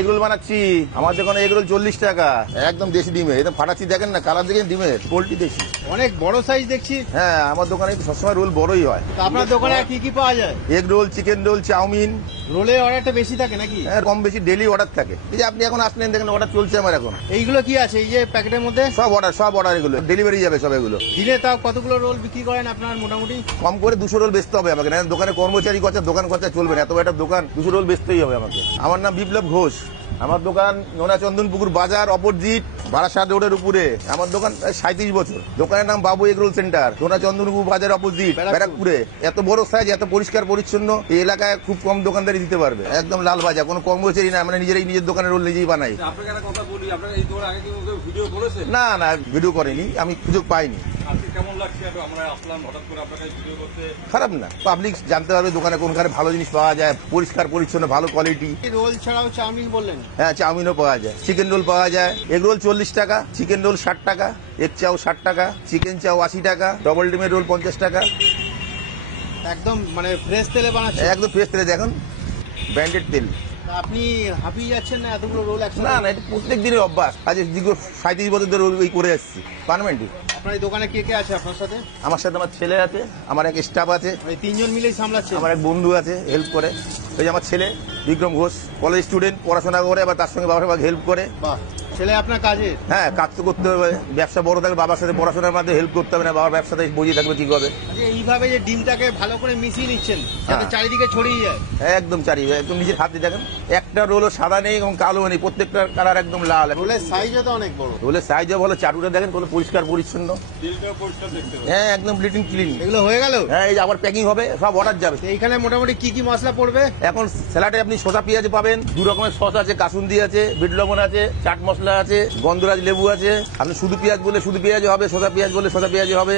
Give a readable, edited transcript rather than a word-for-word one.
Egg roll বানাচ্ছি। আমার দোকানে এগরোল 40 টাকা, একদম দেশি ডিমের। এটা ফাটাচ্ছি, দেখেন না কালার, দেখেন ডিমের, পোল্ট্রি দেশি। অনেক বড় সাইজ দেখছি। হ্যাঁ, আমার দোকানে সবসময় রোল বড়ই হয়। আপনার দোকানে কি কি পাওয়া যায়? Egg roll, chicken roll, chow mein. রোলের অর্ডারটা বেশি থাকে নাকি? হ্যাঁ, কম বেশি ডেলি অর্ডার থাকে। এই যে আপনি এখন আসলেন, দেখেন অর্ডার চলছে আমার এখন। এইগুলো কি আছে এই যে প্যাকেটের মধ্যে? সব অর্ডার এগুলো ডেলিভারি যাবে সব এগুলো। দিনে তাও কতগুলো রোল বিক্রি করেন আপনার মোটামুটি? কম করে 200 রোল বেচতে হবে আমাকে, না দোকানে কর্মচারী খরচা, দোকান খরচা চলবে না। এত বড় একটা দোকান, 200 রোল বেচতেই হবে আমাকে। আমার নাম বিপ্লব ঘোষ। আমার দোকান নোনাচন্দনপুকুর বাজার, অপোজিট বারাসাত রোডের উপরে। আমার দোকান 37 বছর। দোকানের নাম বাবু এগরোল সেন্টার, নোনাচন্দনপুকুর বাজার, অপোজিট ব্যারাকপুরে। এত বড় সাইজ, এত পরিষ্কার পরিচ্ছন্ন, এই এলাকায় খুব কম দোকানদারি দিতে পারবে। একদম লাল বাজার, কোনো কর্মচারী না, মানে নিজের দোকানের রোল নিজেই বানাই। না না, ভিডিও করেনি, আমি সুযোগ পাইনি। খারাপ না, পাবলিক জানতে পারবে দোকানে কোনখানে ভালো জিনিস পাওয়া যায়, পরিষ্কার পরিচ্ছন্ন, ভালো কোয়ালিটি। রোল ছাড়াও চাউমিন বললেন? হ্যাঁ, চাউমিনও পাওয়া যায়, চিকেন রোল পাওয়া যায়। এগ রোল 40 টাকা, চিকেন রোল 60 টাকা, এগ চাও 60 টাকা, চিকেন চাও 80 টাকা, ডবল ডিমের রোল 50 টাকা। একদম মানে ফ্রেশ তেলে বানাচ্ছেন? একদম ফ্রেশ তেলে, দেখুন ব্র্যান্ডেড তেল। আপনি হাঁপিয়ে যাচ্ছেন না এতগুলো রোল একসাথে? না না, এটা প্রত্যেক দিনের অভ্যাস। আজ দীর্ঘ 37 বছর ধরে ওই করে আসছি পার্মানেন্টলি। আপনার এই দোকানে কে কে আছে আপনার সাথে? আমার সাথে আমার ছেলে আছে, আমার এক স্টাফ আছে, এই তিনজন মিলেই সামলাচ্ছেন? আমার এক বন্ধু আছে, হেল্প করে। ওই যে আমার ছেলে বিক্রম ঘোষ, কলেজ স্টুডেন্ট, পড়াশোনা করে, আবার তার সঙ্গে বাবার হেল্প করে। বাহ, ছেলে আপনার কাজে? হ্যাঁ, কাজ তো করতে হবে। ব্যবসা বড় থাকলে বাবার সাথে পড়াশোনার মাধ্যমে হেল্প করতে হবে, না বাবার ব্যবসাতে বুঝিয়ে থাকবে কি হবে। এইভাবে যে ডিমটাকে ভালো করে মিশিয়ে নিচ্ছেন যাতে চারিদিকে ছড়িয়ে যায়? একদম চারিদিকে, একদম নিজের হাতে দেখেন। একটা রোলও সাদা নেই এবং কালো নেই, প্রত্যেকটা কালার একদম লাল। রোলের সাইজও তো অনেক বড়। রোলের সাইজও ভালো, চাটুটা দেখেন কত পরিষ্কার পরিচ্ছন্ন। হ্যাঁ, একদম ক্লিন ক্লিন। এগুলো হয়ে গেল? হ্যাঁ, এই যে আবার প্যাকিং হবে, সব অর্ডার যাবে। এইখানে মোটামুটি কি কি মশলা পড়বে? এখন স্যালাডে আপনি শসা পেঁয়াজ পাবেন, 2 রকমের সস আছে, কাসুন্দি আছে, বিট লবণ আছে, চাট মশলা আছে, গন্ধরাজ লেবু আছে। আপনি শুধু পেঁয়াজ বলে শুধু পেঁয়াজ হবে, শসা পেঁয়াজ বলে শসা পেঁয়াজ হবে।